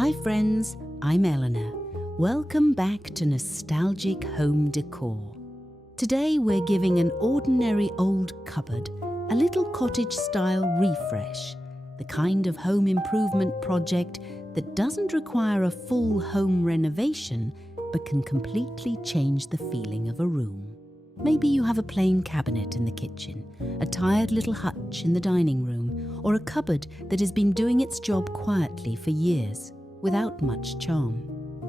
Hi friends, I'm Eleanor. Welcome back to Nostalgic Home Decor. Today we're giving an ordinary old cupboard a little cottage-style refresh, the kind of home improvement project that doesn't require a full home renovation but can completely change the feeling of a room. Maybe you have a plain cabinet in the kitchen, a tired little hutch in the dining room, or a cupboard that has been doing its job quietly for years, without much charm.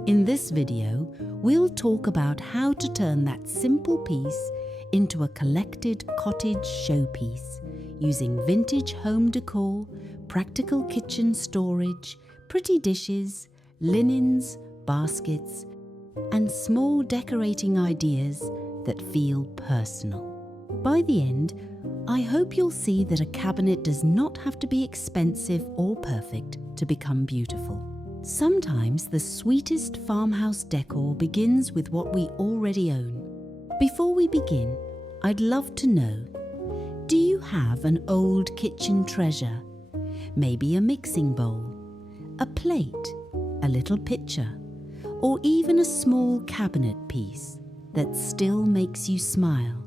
In this video, we'll talk about how to turn that simple piece into a collected cottage showpiece, using vintage home decor, practical kitchen storage, pretty dishes, linens, baskets, and small decorating ideas that feel personal. By the end, I hope you'll see that a cabinet does not have to be expensive or perfect to become beautiful. Sometimes the sweetest farmhouse decor begins with what we already own. Before we begin, I'd love to know, do you have an old kitchen treasure? Maybe a mixing bowl, a plate, a little pitcher, or even a small cabinet piece that still makes you smile.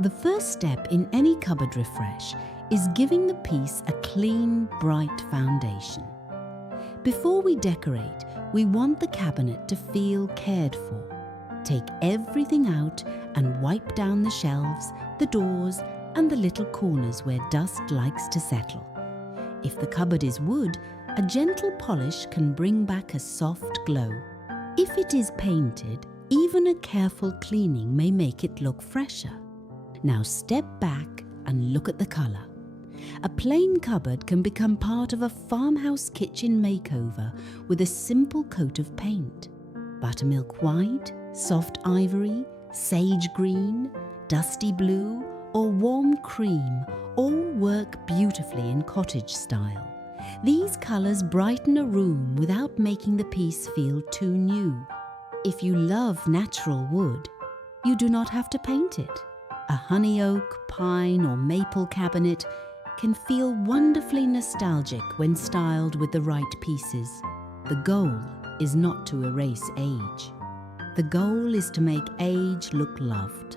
The first step in any cupboard refresh is giving the piece a clean, bright foundation. Before we decorate, we want the cabinet to feel cared for. Take everything out and wipe down the shelves, the doors, and the little corners where dust likes to settle. If the cupboard is wood, a gentle polish can bring back a soft glow. If it is painted, even a careful cleaning may make it look fresher. Now step back and look at the colour. A plain cupboard can become part of a farmhouse kitchen makeover with a simple coat of paint. Buttermilk white, soft ivory, sage green, dusty blue, or warm cream all work beautifully in cottage style. These colours brighten a room without making the piece feel too new. If you love natural wood, you do not have to paint it. A honey oak, pine, or maple cabinet can feel wonderfully nostalgic when styled with the right pieces. The goal is not to erase age. The goal is to make age look loved.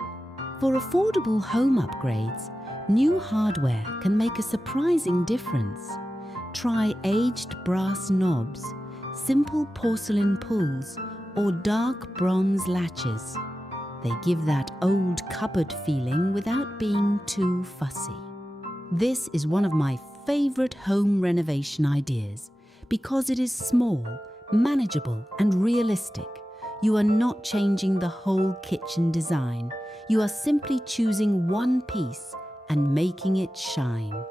For affordable home upgrades, new hardware can make a surprising difference. Try aged brass knobs, simple porcelain pulls, or dark bronze latches. They give that old cupboard feeling without being too fussy. This is one of my favorite home renovation ideas because it is small, manageable, and realistic. You are not changing the whole kitchen design. You are simply choosing one piece and making it shine.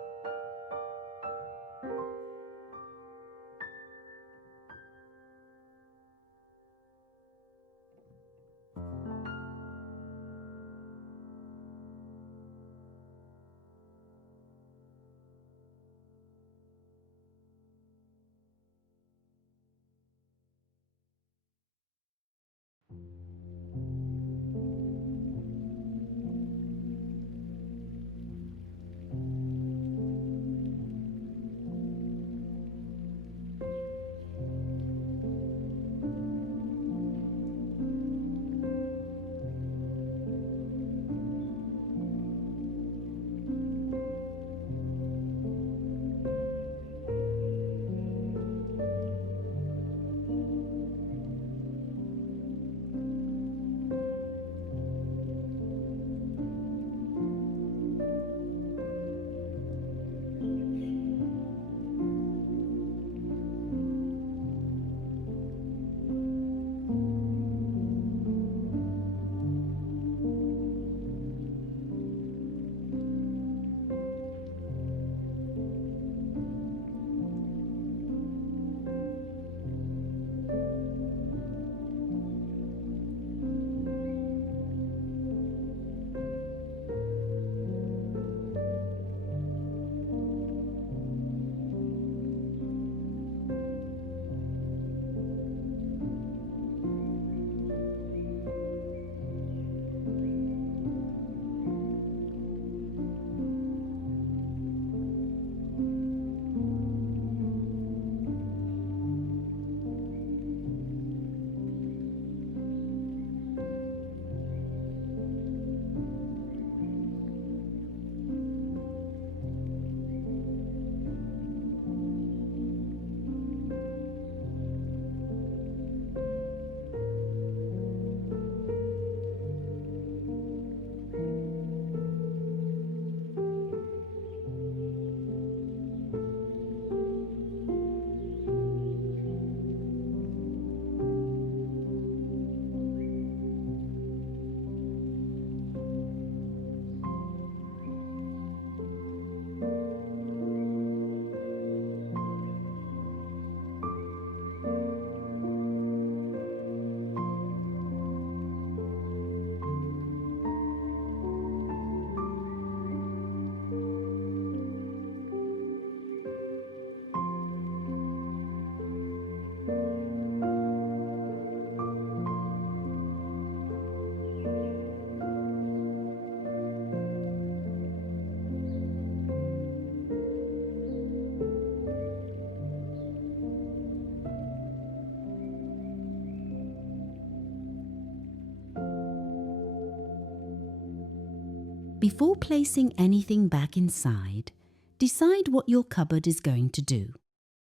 Before placing anything back inside, decide what your cupboard is going to do.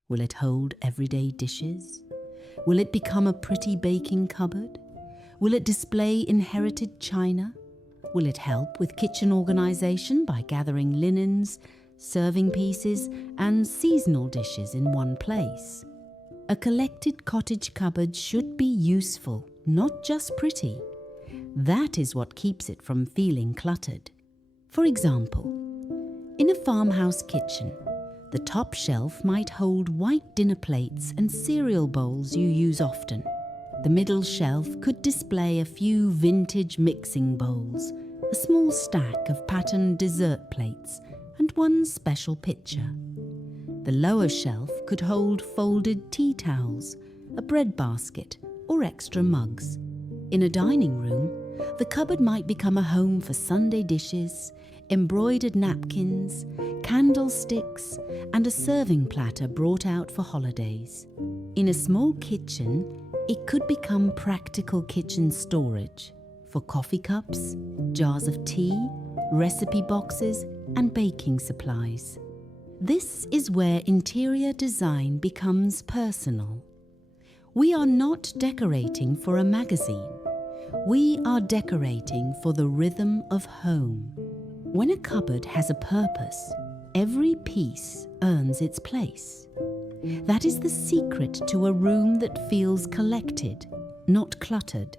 Will it hold everyday dishes? Will it become a pretty baking cupboard? Will it display inherited china? Will it help with kitchen organization by gathering linens, serving pieces, and seasonal dishes in one place? A collected cottage cupboard should be useful, not just pretty. That is what keeps it from feeling cluttered. For example, in a farmhouse kitchen, the top shelf might hold white dinner plates and cereal bowls you use often. The middle shelf could display a few vintage mixing bowls, a small stack of patterned dessert plates, and one special pitcher. The lower shelf could hold folded tea towels, a bread basket, or extra mugs. In a dining room, the cupboard might become a home for Sunday dishes, embroidered napkins, candlesticks, and a serving platter brought out for holidays. In a small kitchen, It could become practical kitchen storage for coffee cups, jars of tea, recipe boxes, and baking supplies. This is where interior design becomes personal. We are not decorating for a magazine. We are decorating for the rhythm of home. When a cupboard has a purpose, every piece earns its place. That is the secret to a room that feels collected, not cluttered.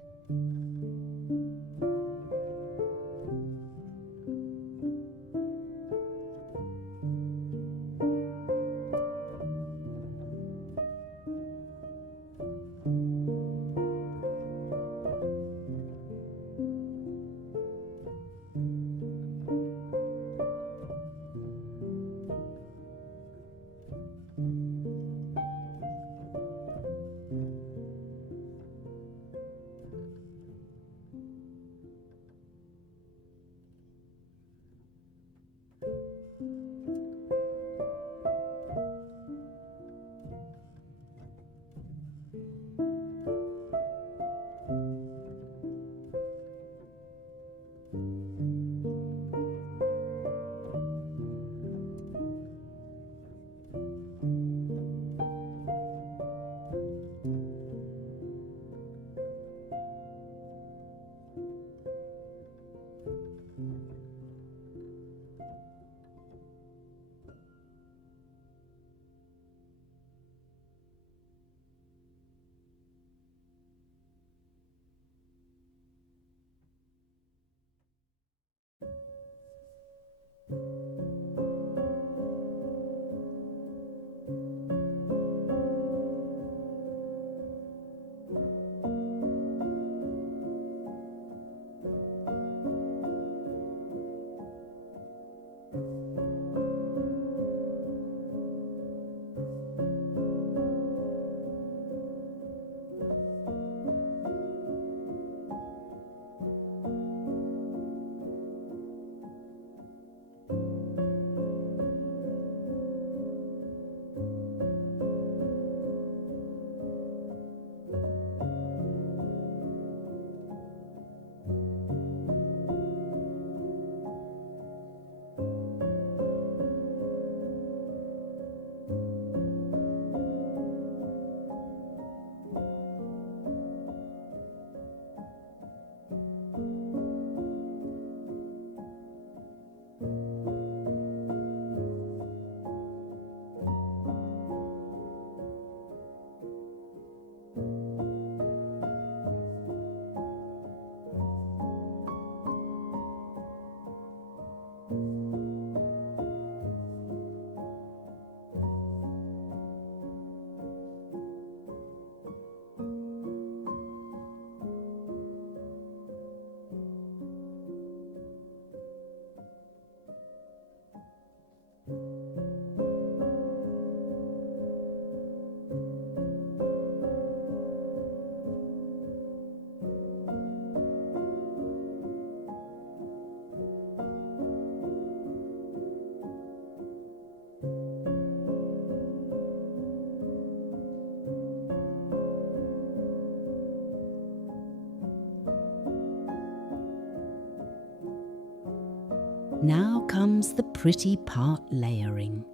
Now comes the pretty part, layering.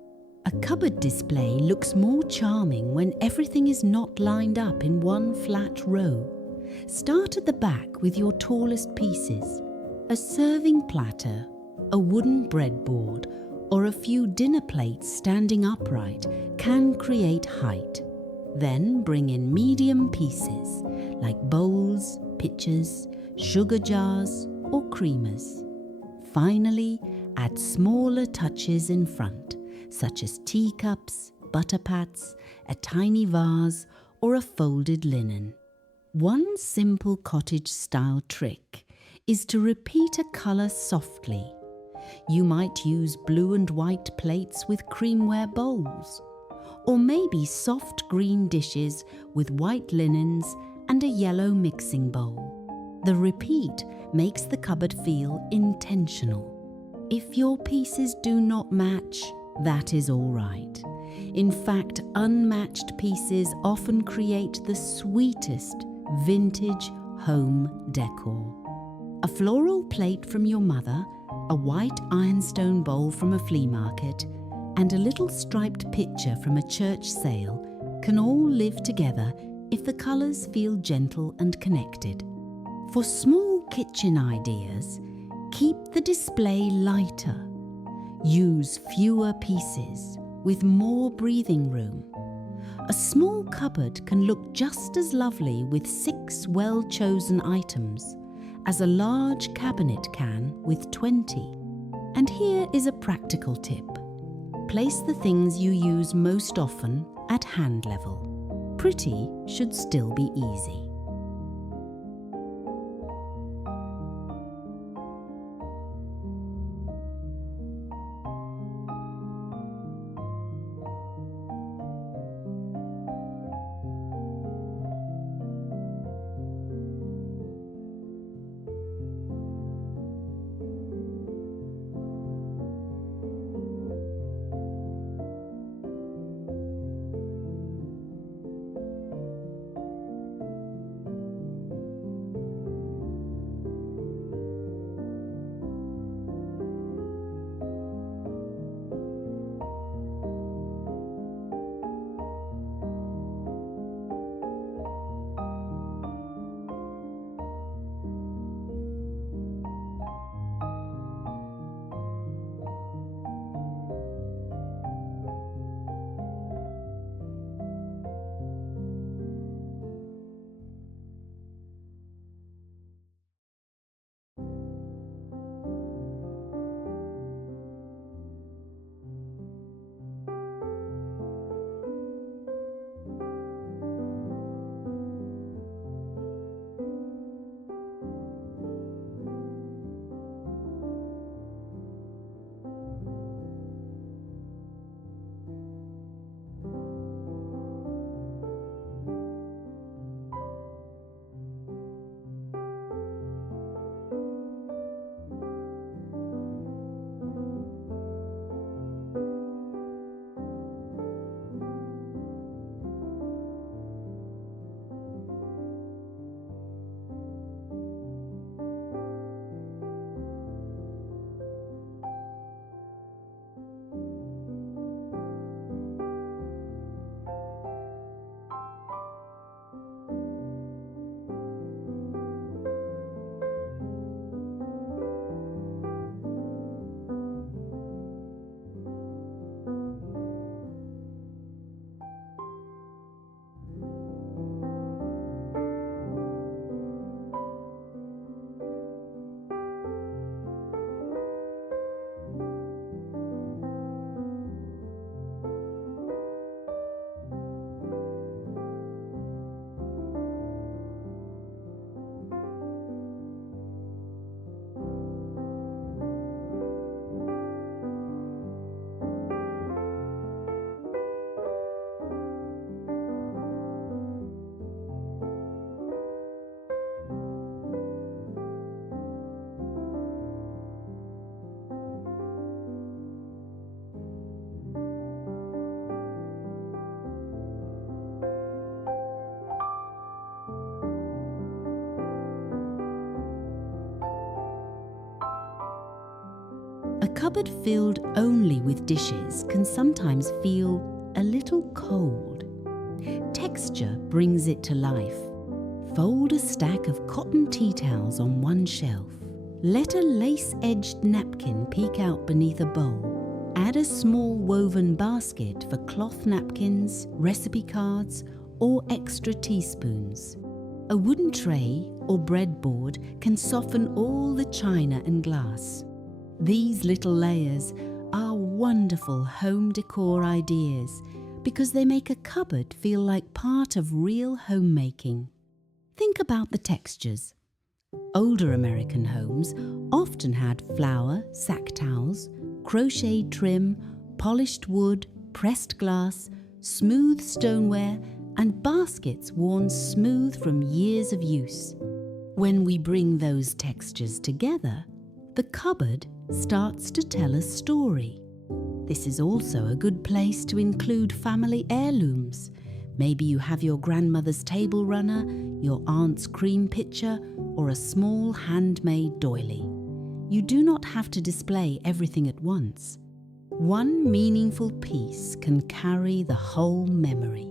A cupboard display looks more charming when everything is not lined up in one flat row. Start at the back with your tallest pieces. A serving platter, a wooden breadboard, or a few dinner plates standing upright can create height. Then bring in medium pieces like bowls, pitchers, sugar jars, or creamers. Finally, add smaller touches in front, such as teacups, butter pats, a tiny vase, or a folded linen. One simple cottage-style trick is to repeat a colour softly. You might use blue and white plates with creamware bowls, or maybe soft green dishes with white linens and a yellow mixing bowl. The repeat makes the cupboard feel intentional. If your pieces do not match, that is all right. In fact, unmatched pieces often create the sweetest vintage home decor. A floral plate from your mother, a white ironstone bowl from a flea market, and a little striped picture from a church sale can all live together if the colours feel gentle and connected. For small kitchen ideas, keep the display lighter. Use fewer pieces with more breathing room. A small cupboard can look just as lovely with 6 well-chosen items as a large cabinet can with 20. And here is a practical tip. Place the things you use most often at hand level. Pretty should still be easy. A cupboard filled only with dishes can sometimes feel a little cold. Texture brings it to life. Fold a stack of cotton tea towels on one shelf. Let a lace-edged napkin peek out beneath a bowl. Add a small woven basket for cloth napkins, recipe cards, or extra teaspoons. A wooden tray or breadboard can soften all the china and glass. These little layers are wonderful home decor ideas because they make a cupboard feel like part of real homemaking. Think about the textures. Older American homes often had flour, sack towels, crocheted trim, polished wood, pressed glass, smooth stoneware, and baskets worn smooth from years of use. When we bring those textures together, the cupboard starts to tell a story. This is also a good place to include family heirlooms. Maybe you have your grandmother's table runner, your aunt's cream pitcher, or a small handmade doily. You do not have to display everything at once. One meaningful piece can carry the whole memory.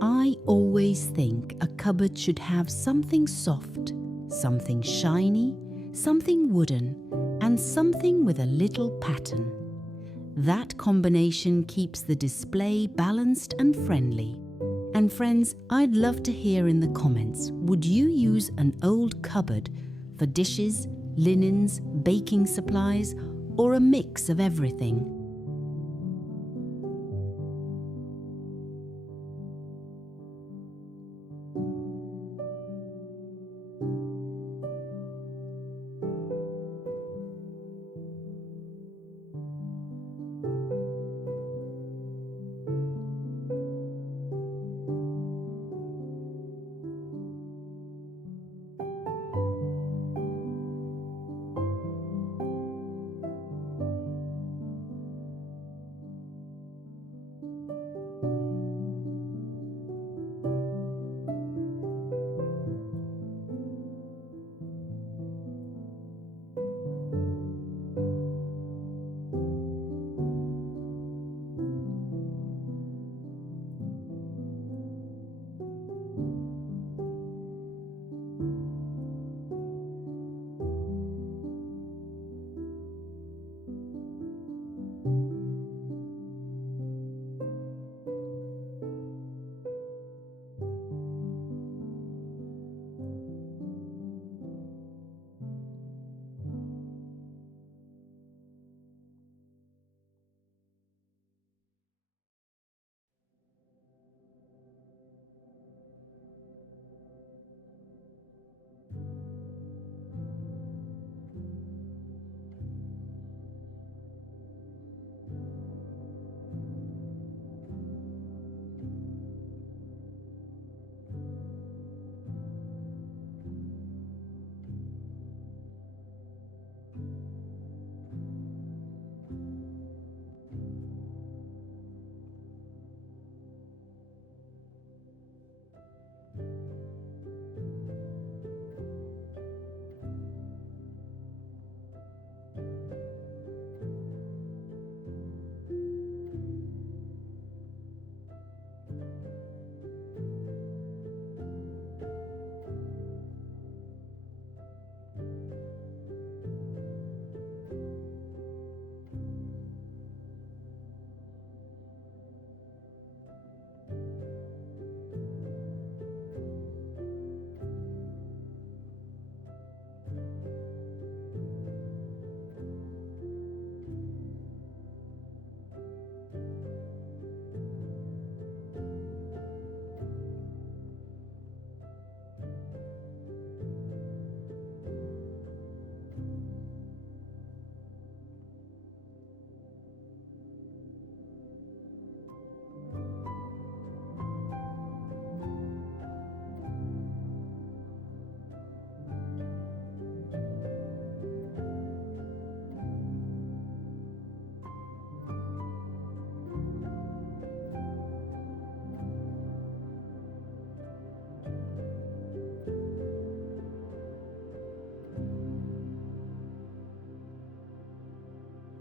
I always think a cupboard should have something soft, something shiny, something wooden, and something with a little pattern. That combination keeps the display balanced and friendly. And friends, I'd love to hear in the comments, would you use an old cupboard for dishes, linens, baking supplies, or a mix of everything?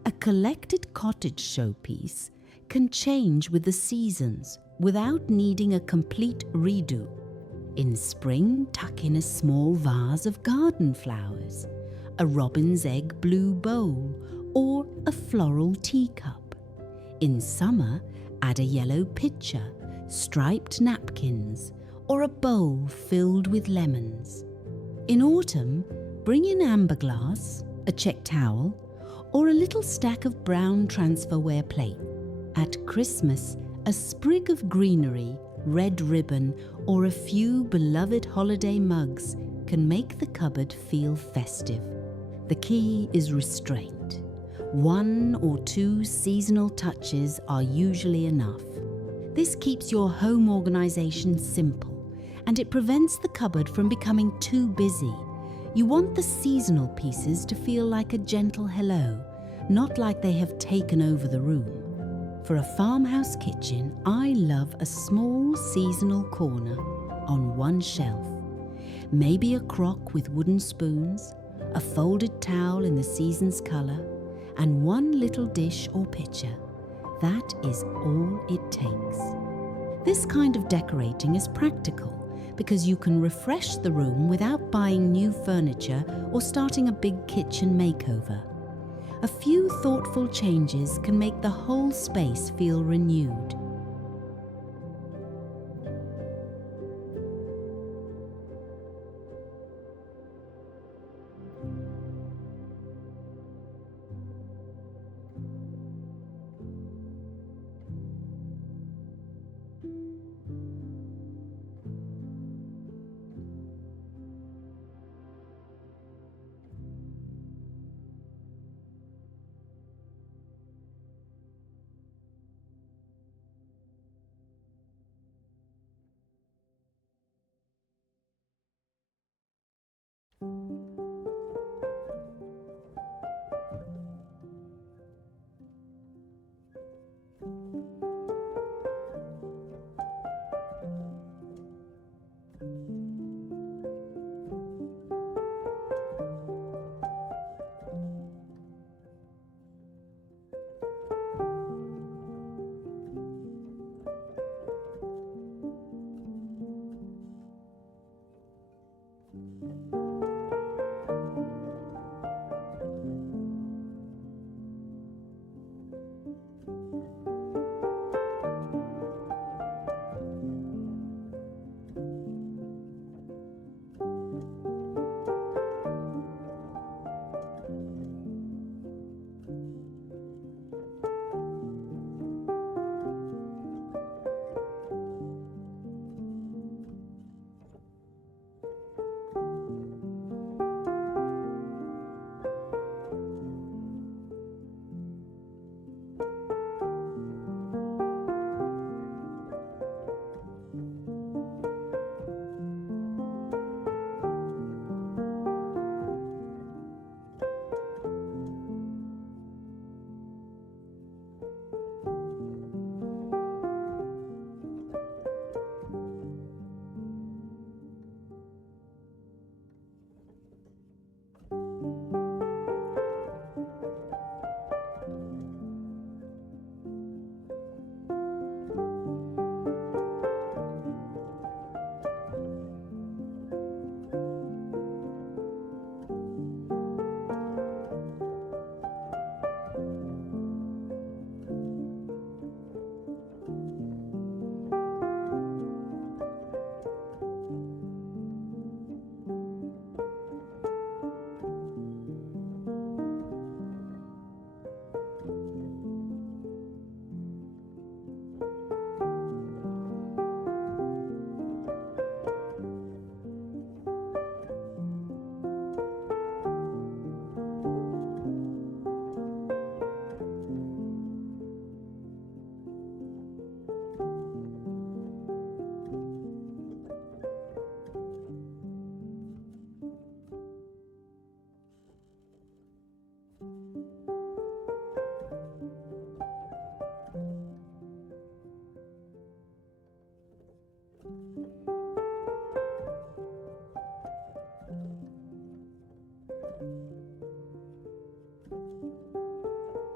A collected cottage showpiece can change with the seasons without needing a complete redo. In spring, tuck in a small vase of garden flowers, a robin's egg blue bowl, or a floral teacup. In summer, add a yellow pitcher, striped napkins, or a bowl filled with lemons. In autumn, bring in amber glass, a check towel, or a little stack of brown transferware plate. At Christmas, a sprig of greenery, red ribbon, or a few beloved holiday mugs can make the cupboard feel festive. The key is restraint. 1 or 2 seasonal touches are usually enough. This keeps your home organization simple, and it prevents the cupboard from becoming too busy. You want the seasonal pieces to feel like a gentle hello, not like they have taken over the room. For a farmhouse kitchen, I love a small seasonal corner on one shelf. Maybe a crock with wooden spoons, a folded towel in the season's colour, and one little dish or pitcher. That is all it takes. This kind of decorating is practical because you can refresh the room without buying new furniture or starting a big kitchen makeover. A few thoughtful changes can make the whole space feel renewed.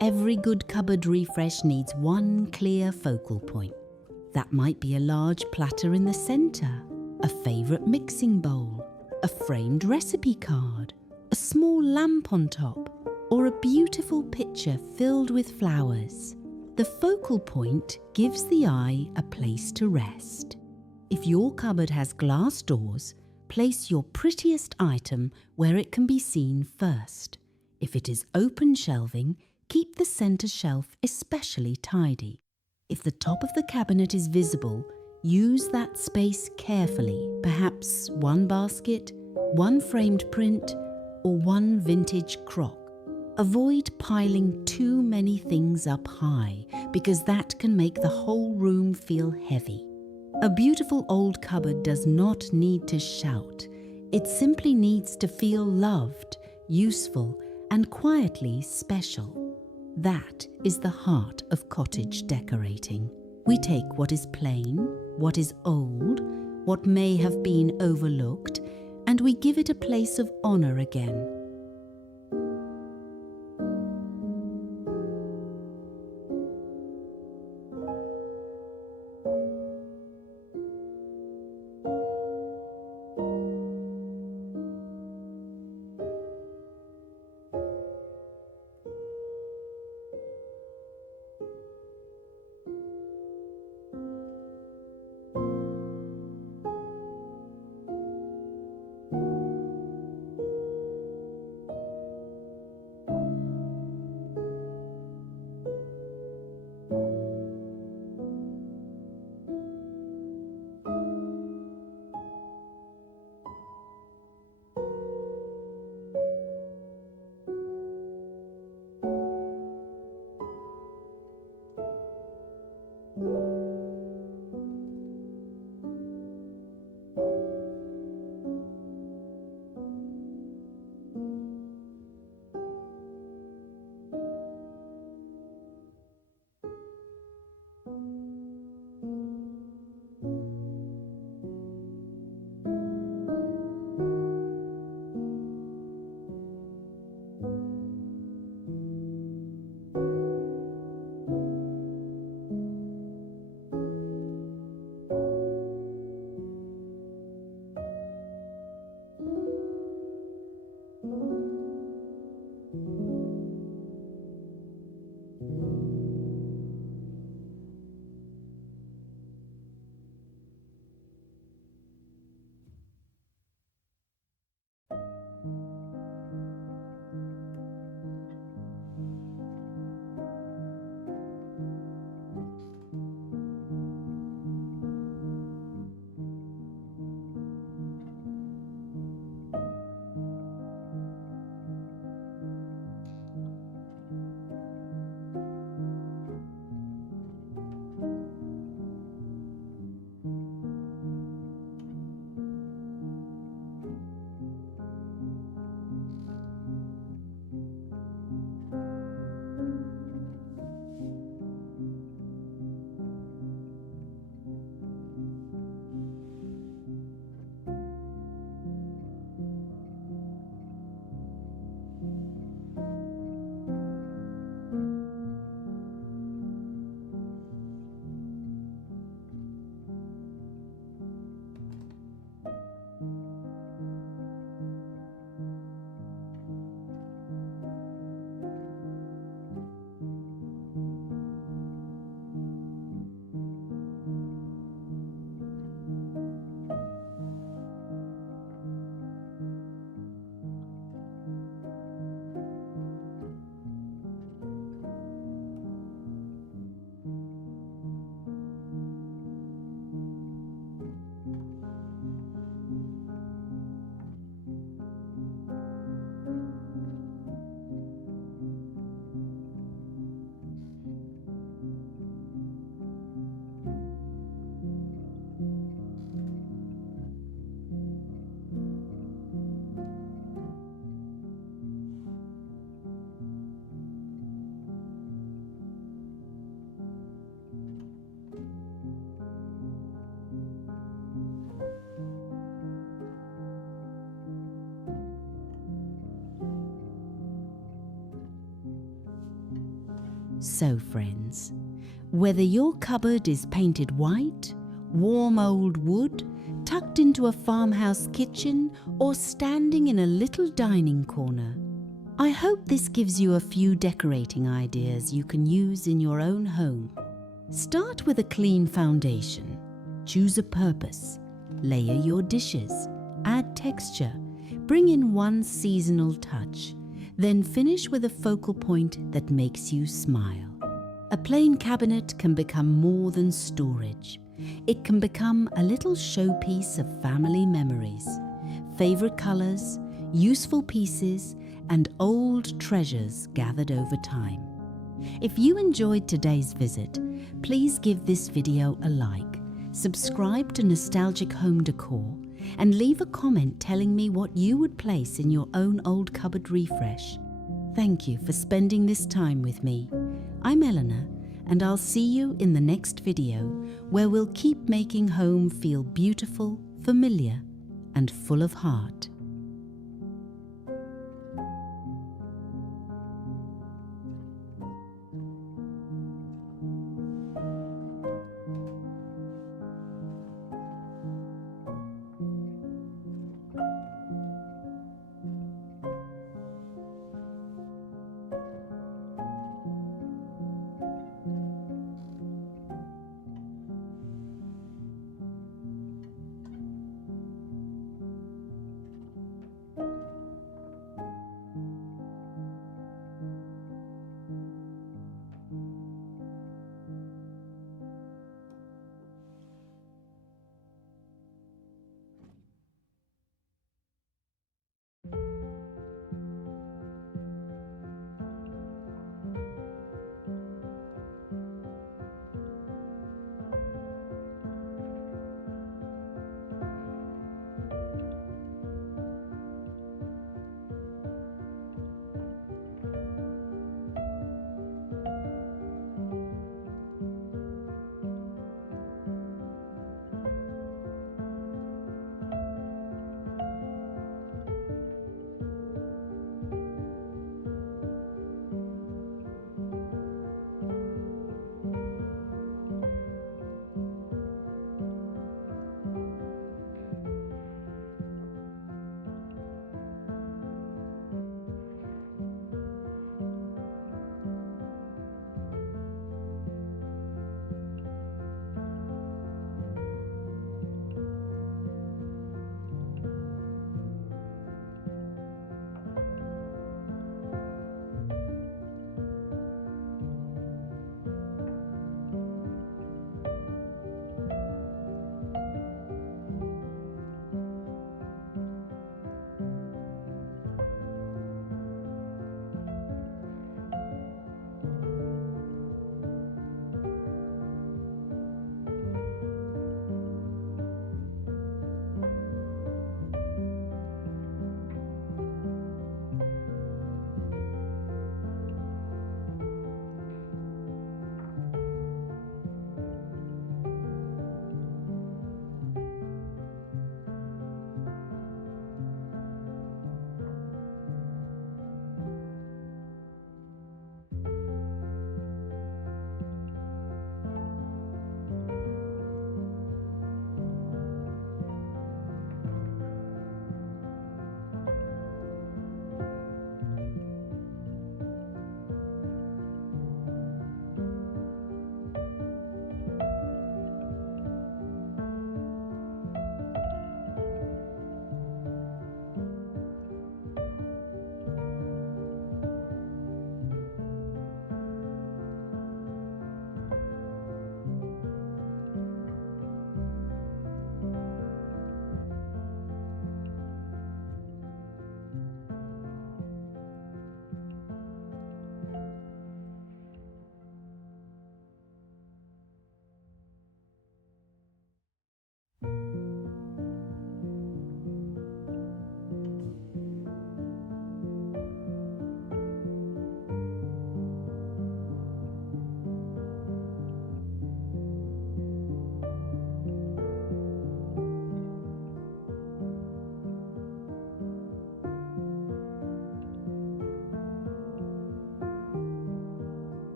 Every good cupboard refresh needs one clear focal point. That might be a large platter in the centre, a favourite mixing bowl, a framed recipe card, a small lamp on top, or a beautiful picture filled with flowers. The focal point gives the eye a place to rest. If your cupboard has glass doors, place your prettiest item where it can be seen first. If it is open shelving, keep the centre shelf especially tidy. If the top of the cabinet is visible, use that space carefully, perhaps one basket, one framed print, or one vintage crock. Avoid piling too many things up high, because that can make the whole room feel heavy. A beautiful old cupboard does not need to shout. It simply needs to feel loved, useful, and quietly special. That is the heart of cottage decorating. We take what is plain, what is old, what may have been overlooked, and we give it a place of honor again. So friends, whether your cupboard is painted white, warm old wood, tucked into a farmhouse kitchen, or standing in a little dining corner, I hope this gives you a few decorating ideas you can use in your own home. Start with a clean foundation. Choose a purpose. Layer your dishes. Add texture. Bring in one seasonal touch. Then finish with a focal point that makes you smile. A plain cabinet can become more than storage. It can become a little showpiece of family memories, favorite colors, useful pieces, and old treasures gathered over time. If you enjoyed today's visit, please give this video a like, subscribe to Nostalgic Home Decor, and leave a comment telling me what you would place in your own old cupboard refresh. Thank you for spending this time with me. I'm Eleanor, and I'll see you in the next video where we'll keep making home feel beautiful, familiar, and full of heart.